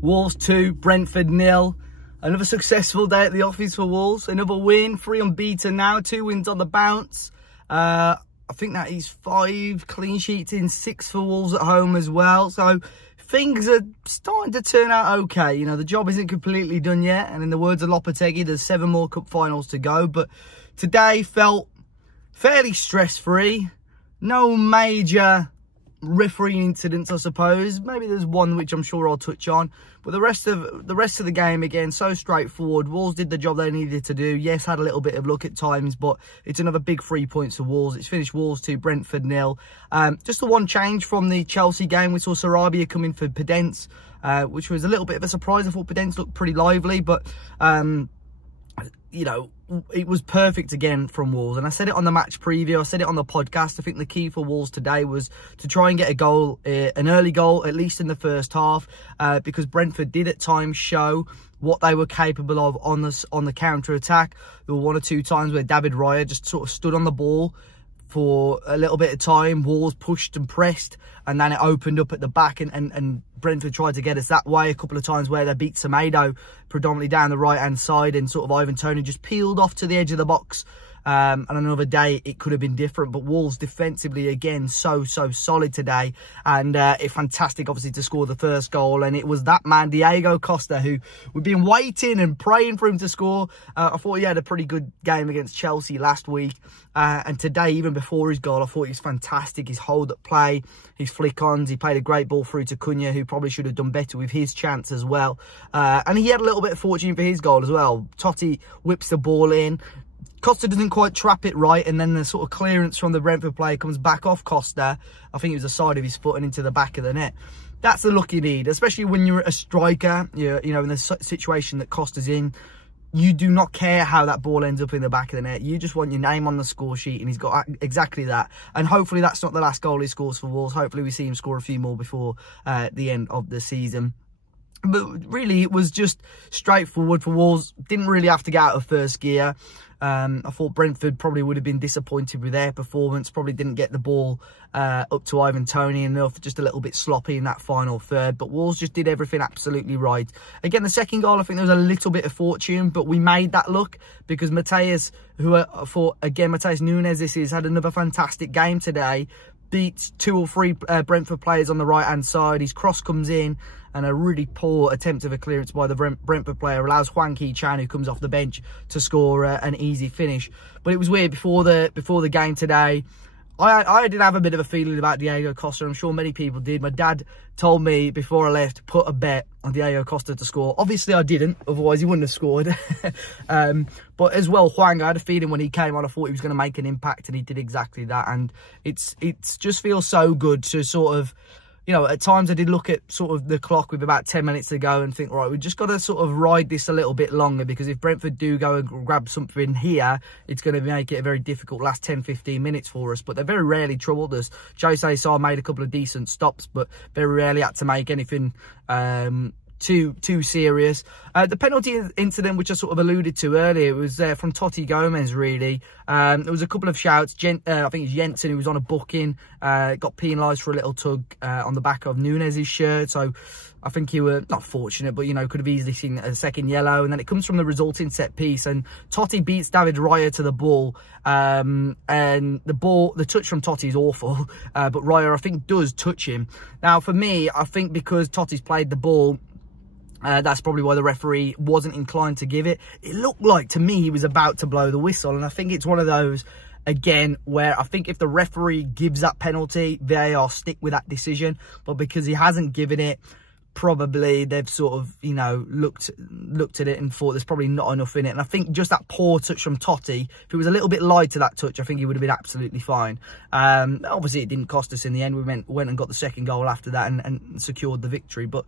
Wolves 2, Brentford 0. Another successful day at the office for Wolves. Another win, 3 unbeaten now, 2 wins on the bounce. I think that is 5 clean sheets in 6 for Wolves at home as well. So things are starting to turn out okay. You know, the job isn't completely done yet. And in the words of Lopetegui, there's 7 more cup finals to go. But today felt fairly stress-free. No major refereeing incidents, I suppose. Maybe there's one which I'm sure I'll touch on, but the rest of the game, again, so straightforward. Wolves did the job they needed to do. Yes, had a little bit of luck at times, but it's another big 3 points for Wolves. It's finished Wolves 2, Brentford 0. Just the one change from the Chelsea game, we saw Sarabia come in for Podence, which was a little bit of a surprise. I thought Podence looked pretty lively, but you know, it was perfect again from Wolves. And I said it on the match preview, I said it on the podcast. I think the key for Wolves today was to try and get a goal, an early goal, at least in the first half, because Brentford did at times show what they were capable of on the counter-attack. There were 1 or 2 times where David Raya just sort of stood on the ball for a little bit of time. Wolves pushed and pressed, and then it opened up at the back, and Brentford tried to get us that way. A couple of times where they beat Semedo predominantly down the right-hand side, and sort of Ivan Toney just peeled off to the edge of the box. And another day it could have been different, but Wolves defensively again so solid today, and it's fantastic obviously to score the first goal. And it was that man Diego Costa who we've been waiting and praying for him to score. I thought he had a pretty good game against Chelsea last week, and today, even before his goal, I thought he was fantastic. His hold up play, his flick-ons, he played a great ball through to Cunha, who probably should have done better with his chance as well, and he had a little bit of fortune for his goal as well. Totti whips the ball in, Costa doesn't quite trap it right, and then the sort of clearance from the Brentford player comes back off Costa. I think it was the side of his foot and into the back of the net. That's the luck you need, especially when you're a striker. You know, in the situation that Costa's in, you do not care how that ball ends up in the back of the net. You just want your name on the score sheet, and he's got exactly that. And hopefully that's not the last goal he scores for Wolves. Hopefully we see him score a few more before the end of the season. But really, it was just straightforward for Wolves. Didn't really have to get out of first gear. I thought Brentford probably would have been disappointed with their performance. Probably didn't get the ball up to Ivan Toney enough. Just a little bit sloppy in that final third. But Wolves just did everything absolutely right. Again, the second goal, I think there was a little bit of fortune, but we made that look because Mateus, who I thought, again, Mateus Nunes, had another fantastic game today. Beats 2 or 3 Brentford players on the right-hand side. His cross comes in, and a really poor attempt of a clearance by the Brentford player allows Hwang, Hee-Chan, who comes off the bench, to score an easy finish. But it was weird before the game today. I did have a bit of a feeling about Diego Costa. I'm sure many people did. My dad told me before I left, put a bet on Diego Costa to score. Obviously, I didn't. Otherwise, he wouldn't have scored. But as well, Hwang, I had a feeling when he came on, I thought he was going to make an impact, and he did exactly that. And it's just feels so good to sort of, you know, at times I did look at sort of the clock with about 10 minutes to go and think, right, we've just got to sort of ride this a little bit longer, because if Brentford do go and grab something here, it's going to make it a very difficult last 10-15 minutes for us. But they very rarely troubled us. Jose Sarr made a couple of decent stops, but very rarely had to make anything too serious. The penalty incident, which I sort of alluded to earlier, was from Totti Gomez, really. There was a couple of shouts. I think it's Jensen, who was on a booking, got penalised for a little tug on the back of Nunes' shirt. So I think he were not fortunate, but, you know, could have easily seen a second yellow. And then it comes from the resulting set piece, and Totti beats David Raya to the ball. And the touch from Totti is awful, but Raya, I think, does touch him. Now, for me, I think because Totti's played the ball, that's probably why the referee wasn't inclined to give it. It looked like, to me, he was about to blow the whistle. And I think it's one of those, again, where I think if the referee gives that penalty, VAR stick with that decision. But because he hasn't given it, probably they've sort of, you know, looked at it and thought there's probably not enough in it. And I think just that poor touch from Totti, if it was a little bit light to that touch, I think he would have been absolutely fine. Obviously, it didn't cost us in the end. We went and got the second goal after that and secured the victory. But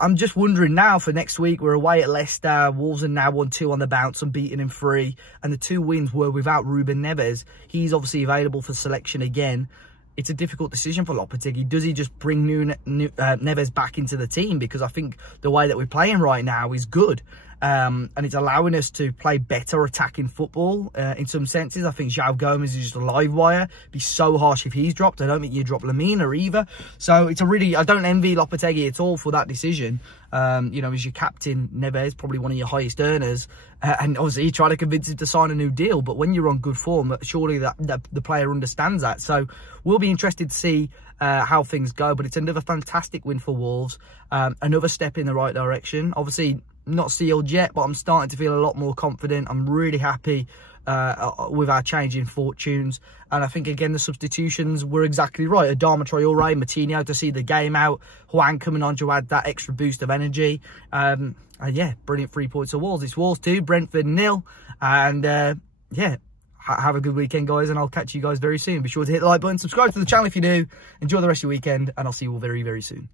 I'm just wondering now for next week, we're away at Leicester. Wolves are now 1-2 on the bounce, unbeaten in 3. And the 2 wins were without Ruben Neves. He's obviously available for selection again. It's a difficult decision for Lopetegui. Does he just bring Neves back into the team? Because I think the way that we're playing right now is good. And it's allowing us to play better attacking football in some senses. I think João Gomes is just a live wire. It'd be so harsh if he's dropped. I don't think you drop Lamina either. So it's a really, I don't envy Lopetegui at all for that decision. You know, as your captain, Neves, probably one of your highest earners. And obviously, he tried to convince him to sign a new deal. But when you're on good form, surely that the player understands that. So we'll be interested to see how things go. But it's another fantastic win for Wolves. Another step in the right direction. Obviously, not sealed yet, but I'm starting to feel a lot more confident. I'm really happy with our change in fortunes. And I think, again, the substitutions were exactly right. Adama Traore, Matinho to see the game out. Hwang coming on to add that extra boost of energy. And yeah, brilliant 3 points to Wolves. It's Wolves 2, Brentford 0. And yeah, have a good weekend, guys. And I'll catch you guys very soon. Be sure to hit the like button, subscribe to the channel if you're new. Enjoy the rest of your weekend. And I'll see you all very, very soon.